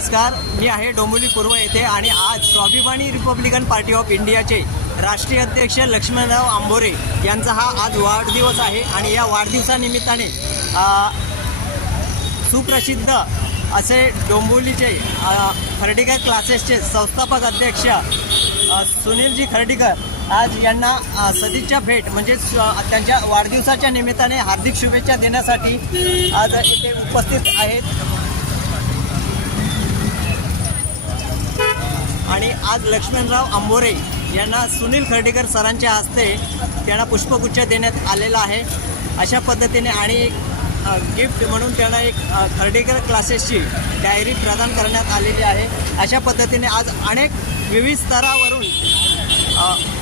नमस्कार मी आहे डोंबिवली पूर्व येथे आणि आज स्वाभिमानी रिपब्लिकन पार्टी ऑफ इंडियाचे राष्ट्रीय अध्यक्ष लक्ष्मणराव आंबोरे यांचा हा आज वाढदिवस आहे आणि या वाढदिवसानिमित्ताने सुप्रसिद्ध असे डोंबिवलीचे खर्डीकर क्लासेसचे संस्थापक अध्यक्ष सुनीलजी खर्डीकर आज यांना सदिच्छा भेट म्हणजे स्व- त्यांच्या वाढदिवसाच्या निमित्ताने हार्दिक शुभेच्छा देण्यासाठी आज इथे उपस्थित आहेत. आणि आज लक्ष्मणराव आंबोरे यांना सुनील खर्डीकर सरांच्या हस्ते त्यांना पुष्पगुच्छ देण्यात आलेला आहे. अशा पद्धतीने आणि एक गिफ्ट म्हणून त्यांना एक खर्डेकर खर्डीकर क्लासेसची डायरी प्रदान करण्यात आलेली आहे. अशा पद्धतीने आज अनेक विविध स्तरावरून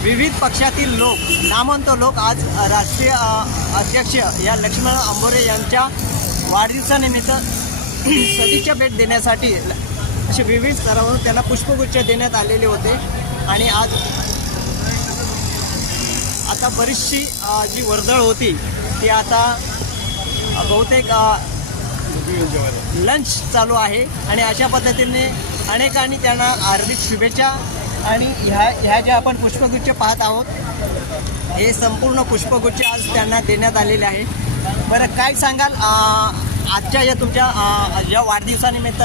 विविध पक्षातील लोक नामवंत लोक आज राष्ट्रीय अध्यक्ष या लक्ष्मणराव आंबोरे यांच्या वाढदिवसानिमित्त सदिच्छा भेट देण्यासाठी असे विविध स्तरावरून त्यांना पुष्पगुच्छ देण्यात आलेले होते. आणि आज आता बरीचशी जी वर्दळ होती ती आता बहुतेक लंच चालू आहे. आणि अशा पद्धतीने अनेकांनी त्यांना हार्दिक शुभेच्छा आणि ह्या ह्या ज्या आपण पुष्पगुच्छ पाहत आहोत हे संपूर्ण पुष्पगुच्छ आज त्यांना देण्यात आलेले आहे. बरं काय सांगाल आजच्या या तुमच्या या वाढदिवसानिमित्त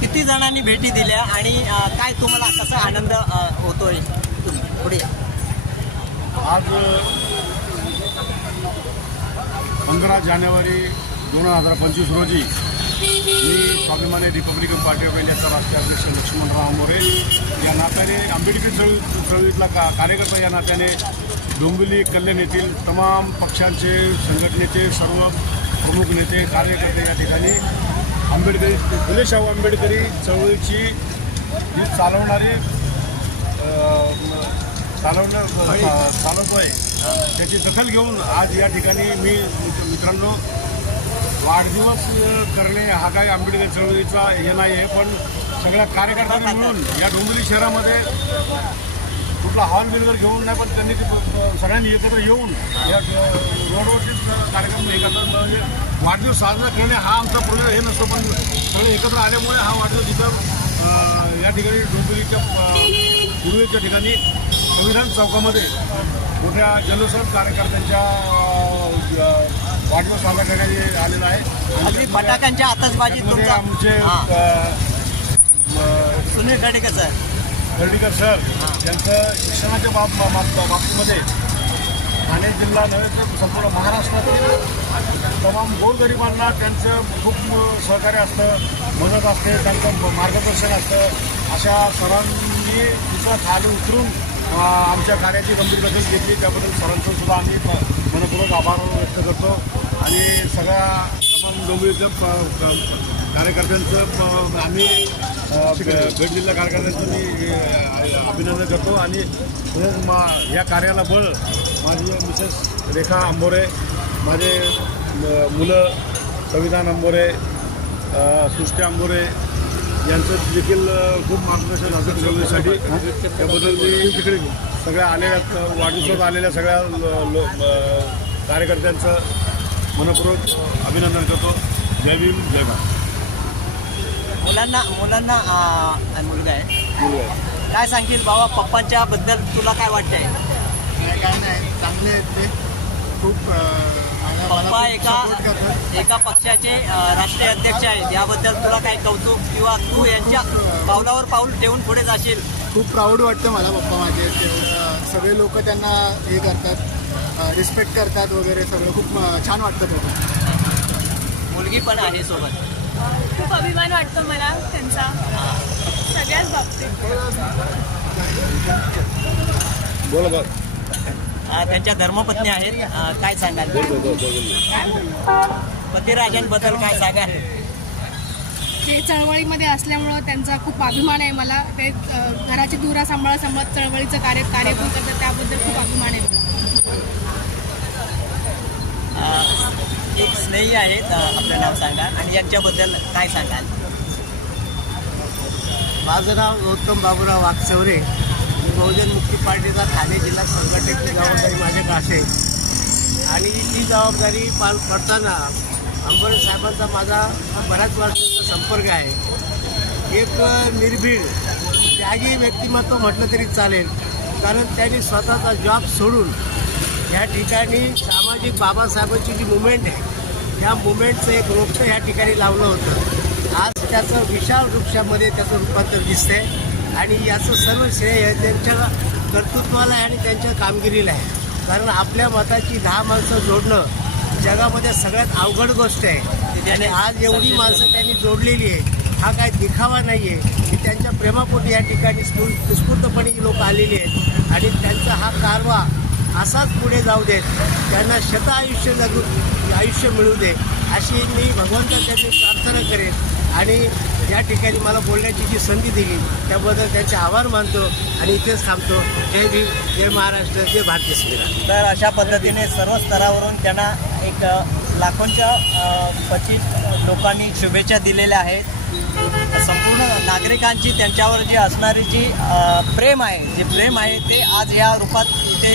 किती जणांनी भेटी दिल्या आणि काय तुम्हाला कसा आनंद होतोय? पुढे आज पंधरा जानेवारी दोन हजार पंचवीस रोजी मी स्वाभिमानी रिपब्लिकन पार्टी ऑफ इंडियाचा राष्ट्रीय अध्यक्ष लक्ष्मणराव मोरे या नात्याने आंबेडकरी चळवळी चळवळीतला का कार्यकर्ता या नात्याने डोंबिवली कल्याण येथील तमाम पक्षांचे संघटनेचे सर्व प्रमुख नेते कार्यकर्ते या ठिकाणी आंबेडकरी फुले शाहू आंबेडकरी चळवळीची ही चालवणारी चालवणं चा- चालवतोय. त्याची दखल घेऊन आज या ठिकाणी मी मित्रांनो वाढदिवस करणे हा काही आंबेडकर चळवळीचा हे नाही आहे पण सगळ्या कार्यकर्त्यांनी मिळून या डोंबिवली शहरामध्ये कुठला हॉल बिल्डर घेऊन नाही पण त्यांनी सगळ्यांनी एकत्र येऊन या रोडवरतीच कार्यक्रम हे करतात म्हणजे वाढदिवस साजरा करणे हा आमचा पूर्ण हे नसतो पण सगळे एकत्र आल्यामुळे हा वाढदिवस इथं या ठिकाणी डोंबिवलीच्या अं, पूर्वेच्या ठिकाणी संविधान चौकामध्ये मोठ्या जल्लोषात कार्यकर्त्यांच्या वाढदिवस साजरा करण्यात आलेला आहे. फटाक्यांच्या तुमचा आमचे सुनील खर्डीकर सर कर्डीकर सर यांचं शिक्षणाच्या बाब बाबतीमध्ये ठाणे जिल्हा नव्हे तर संपूर्ण महाराष्ट्रातील तमाम गोरगरिबांना त्यांचं खूप सहकार्य असतं मदत असते त्यांचं मार्गदर्शन असतं. अशा सरांनी तिथं खाली उतरून आमच्या कार्याची गंभीर दखल घेतली. त्याबद्दल सरांचं सुद्धा आम्ही मनपूर्वक आभार व्यक्त करतो. आणि सगळ्या तमाम डोंबिवलीच्या कार्यकर्त्यांचं आम्ही गड जिल्हा कार्यकर्त्यांचं मी अभिनंदन करतो आणि मा या कार्याला बळ. माझी मिसेस रेखा आंबोरे माझे मुलं संविधान आंबोरे सृष्टी आंबोरे यांचं देखील खूप मार्गदर्शन असं चळवळीसाठी त्याबद्दल मी तिकडे सगळ्या आलेल्या वाढदिवसात आलेल्या सगळ्या लो- कार्यकर्त्यांचं मनपूर्वक अभिनंदन करतो. जय भीम जय भारत. मुलांना मुलांना मुलगा आहे. मुलगा आहे. काय सांगशील बाबा पप्पांच्या बद्दल तुला काय वाटतंय? नाही काय नाही. चांगले आहेत ते. खूप अं, मला- मला पप्पा खूप एका करतात. एका पक्षाचे अ, राष्ट्रीय अध्यक्ष आहेत. याबद्दल तुला काय कौतुक किंवा तू यांच्या पावलावर पाऊल ठेवून पुढे जाशील? खूप प्राऊड वाटतं मला पप्पा माझे तेवढं सगळे लोक त्यांना हे करतात रिस्पेक्ट करतात वगैरे सगळं. खूप अं, छान वाटतं मुलगी पण आहे सोबत. खूप अभिमान वाटतो मला त्यांचा. सगळ्याच बाबतीत. बोला बघ. अ, त्यांच्या धर्मपत्नी आहेत. काय सांगाल? पतिराजांबद्दल काय सांगाल? ते चळवळीमध्ये असल्यामुळं त्यांचा खूप अभिमान आहे मला. ते घराची दुरा सांभाळ सांभाळत चळवळीचं कार्य कार्य पण करतात. त्याबद्दल खूप अभिमान आहे मला अ, एक स्नेही आहेत आपलं नाव सांगा. आणि यांच्याबद्दल काय सांगाल? माझं नाव गौतम बाबूराव वागचौरे बहुजन मुक्ती पार्टीचा ठाणे जिल्हा संघटनेची जबाबदारी माझ्याकडे असेल आणि ती जबाबदारी पार करताना अंबरे साहेबांचा माझा बऱ्याच वर्षांचा संपर्क आहे. एक निर्भीड त्यागी व्यक्तिमत्व म्हटलं तरी चालेल. कारण त्यांनी स्वतःचा जॉब सोडून या ठिकाणी सामाजिक बाबासाहेबांची जी मुवमेंट आहे या मुवमेंटचं एक वृक्ष या ठिकाणी लावलं होतं. आज त्याचं विशाल वृक्षामध्ये त्याचं रूपांतर दिसतंय आणि याचं सर्व श्रेय त्यांच्या कर्तृत्वाला आहे आणि त्यांच्या कामगिरीला आहे. कारण आपल्या मताची दहा माणसं जोडणं जगामध्ये सगळ्यात अवघड गोष्ट आहे. आणि आज एवढी माणसं त्यांनी जोडलेली आहे हा काय दिखावा नाही आहे की त्यांच्या प्रेमापोटी या ठिकाणी स्फूर्तपणे लोक आलेली आहेत. आणि त्यांचा हा कारवा असाच पुढे जाऊ देत त्यांना शत आयुष्य जगू आयुष्य मिळू दे. अशी मी भगवंताच्याकडे प्रार्थना करेन. आणि या ठिकाणी मला बोलण्याची जी संधी दिली त्याबद्दल त्यांचे आभार मानतो आणि इथेच थांबतो. जय भीम जय महाराष्ट्र जय भारतीय संविधान. तर अशा पद्धतीने सर्व स्तरावरून त्यांना एक लाखोंच्या पचित लोकांनी शुभेच्छा दिलेल्या आहेत. संपूर्ण नागरिकांची त्यांच्यावर जी असणारी जी प्रेम आहे जे प्रेम आहे ते आज या रूपात इथे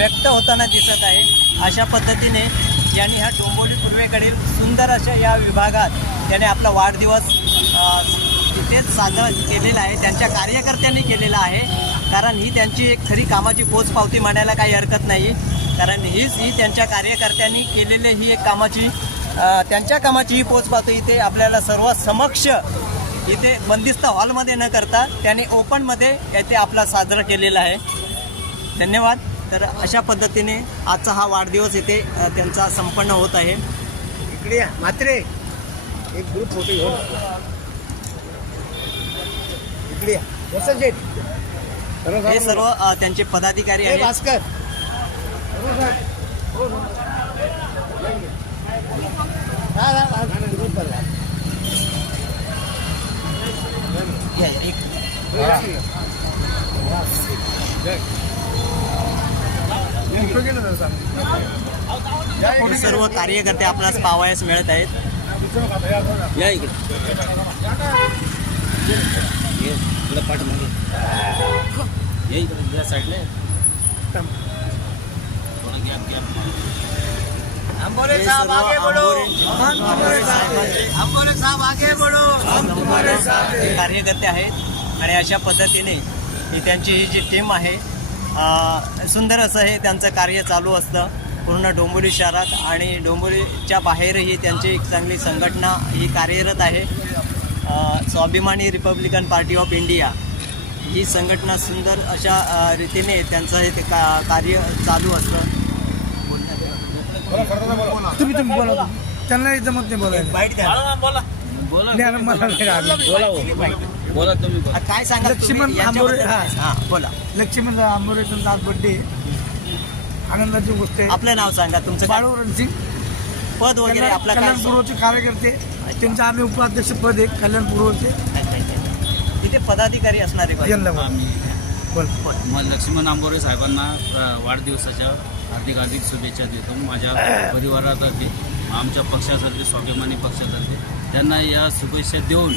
व्यक्त होताना दिसत आहे. अशा पद्धतीने यांनी ह्या डोंबोली पूर्वेकडील सुंदर अशा या विभागात त्याने आपला वाढदिवस तिथेच साजरा केलेला आहे. त्यांच्या कार्यकर्त्यांनी केलेला आहे. कारण ही त्यांची एक खरी कामाची पोचपावती म्हणायला काही हरकत नाही. कारण हीच ही त्यांच्या कार्यकर्त्यांनी केलेली ही एक कामाची त्यांच्या कामाची ही पोचपावती इथे आपल्याला सर्व समक्ष इथे बंदिस्त हॉलमध्ये न करता त्यांनी ओपनमध्ये येथे आपला साजरा केलेला आहे. धन्यवाद. तर अशा पद्धतीने आजचा हा वाढदिवस इथे अ, त्यांचा संपन्न होत आहे. इकडे मात्रे. एक ग्रुप फोटो घेऊन. इकडे हे सर्व त्यांचे पदाधिकारी आहेत. भास्कर. एक. हे सर्व कार्यकर्ते आपणास पावायस मिळत आहेत. या इकडे. ये, इकडे. ये साईडला. अंबोरे साहब आगे बढ़ो आंबोरे साहेबांचे अंबोरे साहब आगे बढ़ो कार्यकर्ते आहेत. आणि अशा पद्धतीने ही त्यांची ही जी टीम आहे सुंदर असं हे त्यांचं कार्य चालू असतं. पूर्ण डोंबिवली शहरात आणि डोंबिवलीच्या बाहेरही त्यांची एक चांगली संघटना ही कार्यरत आहे. अ, स्वाभिमानी रिपब्लिकन पार्टी ऑफ इंडिया ही संघटना सुंदर अशा रीतीने त्यांचं हे ते का कार्य चालू असतं. तुम्ही तुम्ही बोला त्यांना जमत नाही बोलायला बाईट नाही राहिलं. काय सांगा लक्ष्मण आंबोरे, हा. हां बोला. लक्ष्मण आंबोरेचा आज बड्डे. आनंदाची गोष्ट आहे. आपलं नाव सांगा तुमचं काय? बाळू रणसिंग पद वगैरे आपलं काय कल्याण पूर्वचे कार्यकर्ते. त्यांचे आम्ही उपाध्यक्ष पद आहे कल्याण पूर्वचे. तिथे पदाधिकारी असणारे पाहिजे. यांना बोल. बोल. लक्ष्मण आंबोरे साहेबांना अ, वाढदिवसाच्या हार्दिक हार्दिक शुभेच्छा देतो. माझ्या परिवारातर्फे आमच्या पक्षातर्फे स्वाभिमानी पक्षातर्फे त्यांना या शुभेच्छा देऊन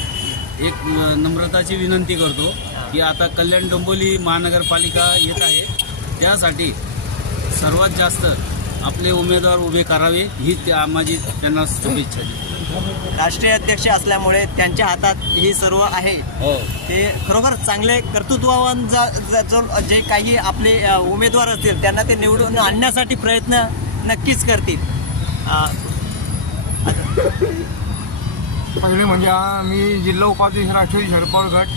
एक नम्रताची विनंती करतो की आता कल्याण डोंबिवली महानगरपालिका येत आहे. त्यासाठी सर्वात जास्त आपले उमेदवार उभे करावे ही त्या माझी त्यांना शुभेच्छा राष्ट्रीय अध्यक्ष असल्यामुळे त्यांच्या हातात ही सर्व आहे. हो. ते खरोखर चांगले कर्तृत्ववान जा- काही आपले उमेदवार असतील त्यांना ते निवडून आणण्यासाठी प्रयत्न नक्कीच करतील. पहिले म्हणजे मी जिल्हा उपाध्यक्ष राष्ट्रवादी शरद पवार गट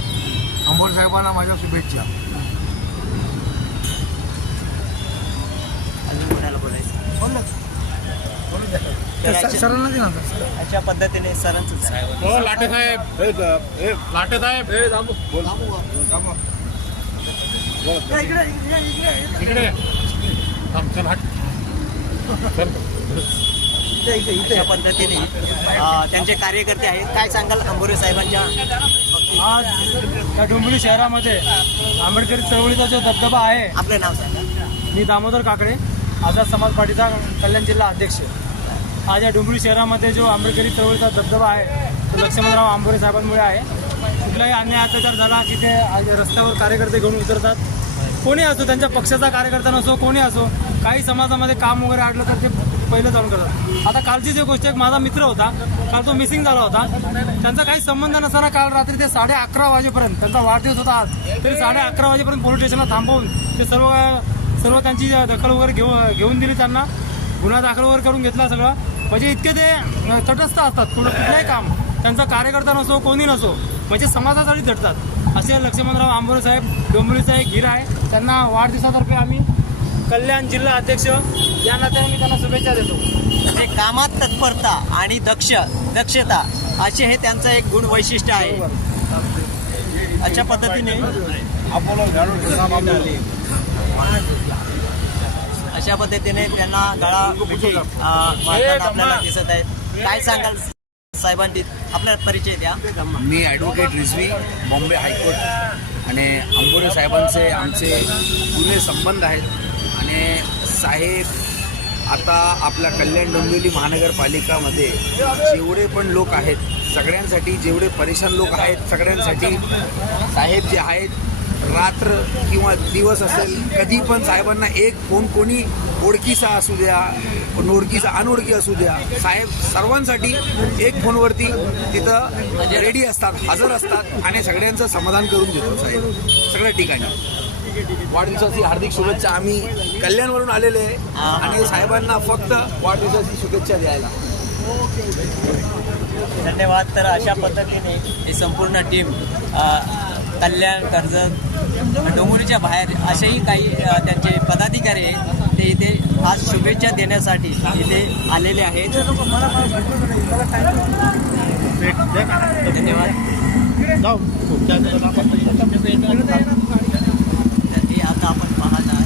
अंबोर साहेबांना माझ्या शुभेच्छा. सरांना दे ना आता. अशा पद्धतीने सरांचं हो लाटे साहेब. हे हे. लाटे साहेब. हे थांबू. बोल. इकडे. थांब, चल, हट. चल. अशा पद्धतीने त्यांचे कार्यकर्ते आहेत. काय सांगाल अंबोरे साहेबांच्या? आज या डोंबिवली शहरामध्ये आंबेडकरी चळवळीचा जो दबदबा आहे आपलं नाव सांगा. मी दामोदर काकडे आझाद समाज पार्टीचा कल्याण जिल्हा अध्यक्ष. आज या डोंबिवली शहरामध्ये जो आंबेडकरी चळवळीचा दबदबा आहे तो लक्ष्मणराव आंबोरे साहेबांमुळे आहे. कुठलाही अन्याय अत्याचार झाला की ते रस्त्यावर कार्यकर्ते घेऊन उतरतात. कोणी असो त्यांच्या पक्षाचा कार्यकर्ता नसो कोणी असो काही समाजामध्ये काम वगैरे आडलं तर ते पहिलं जाऊन करतात. आता कालची जी गोष्ट एक माझा मित्र होता काल तो मिसिंग झाला होता. त्यांचा काही संबंध नसताना काल रात्री ते साडे अकरा वाजेपर्यंत त्यांचा वाढदिवस होता आज तरी साडे अकरा वाजेपर्यंत पोलीस स्टेशनला थांबवून ते सर्व सर्व त्यांची दखल वगैरे घेऊ घेऊन दिली त्यांना. गुन्हा दाखल वगैरे करून घेतला सगळं. म्हणजे इतके ते तटस्थ असतात कुठं कुठलंही काम. त्यांचा कार्यकर्ता नसो कोणी नसो. म्हणजे समाजासाठी झटतात असे लक्ष्मणराव आंबोरे साहेब डोंबिवलीचा एक हिरा आहे. त्यांना वाढदिवसातर्फे आम्ही कल्याण जिल्हा अध्यक्ष या नात्याने मी त्यांना शुभेच्छा देतो. म्हणजे कामात तत्परता आणि दक्ष दक्षता असे हे त्यांचं एक गुण वैशिष्ट्य आहे. अशा पद्धतीने अशा पद्धतीने त्यांना गळा आपल्याला दिसत आहेत. काय सांगाल? साहेबांनी आपला परिचय द्या. मी advocate Rizvi Bombay high court आणि अंबोरे साहेबांचे आमचे जुने संबंध आहेत. आणि साहेब आता आपल्या कल्याण डोंबिवली महानगरपालिकामध्ये जेवढे पण लोक आहेत सगळ्यांसाठी जेवढे परेशान लोक आहेत सगळ्यांसाठी साहेब जे आहेत रात्र किंवा दिवस असेल कधी पण साहेबांना एक कोण कोणी ओळखीचा असू द्या पण ओळखीचा अनोळखी असू द्या साहेब सर्वांसाठी एक फोनवरती तिथं रेडी असतात हजर असतात आणि सगळ्यांचं समाधान करून देतो साहेब सगळ्या ठिकाणी. वाढदिवसाची हार्दिक शुभेच्छा. आम्ही कल्याणवरून आलेले आहे आणि साहेबांना फक्त वाढदिवसाची शुभेच्छा द्यायला. धन्यवाद. तर अशा पद्धतीने ही संपूर्ण टीम कल्याण कर्जत डोंगरीच्या बाहेर असेही काही त्यांचे पदाधिकारी आहे ते इथे आज शुभेच्छा देण्यासाठी इथे आलेले आहेत. धन्यवाद. हे आता आपण पाहत आहात.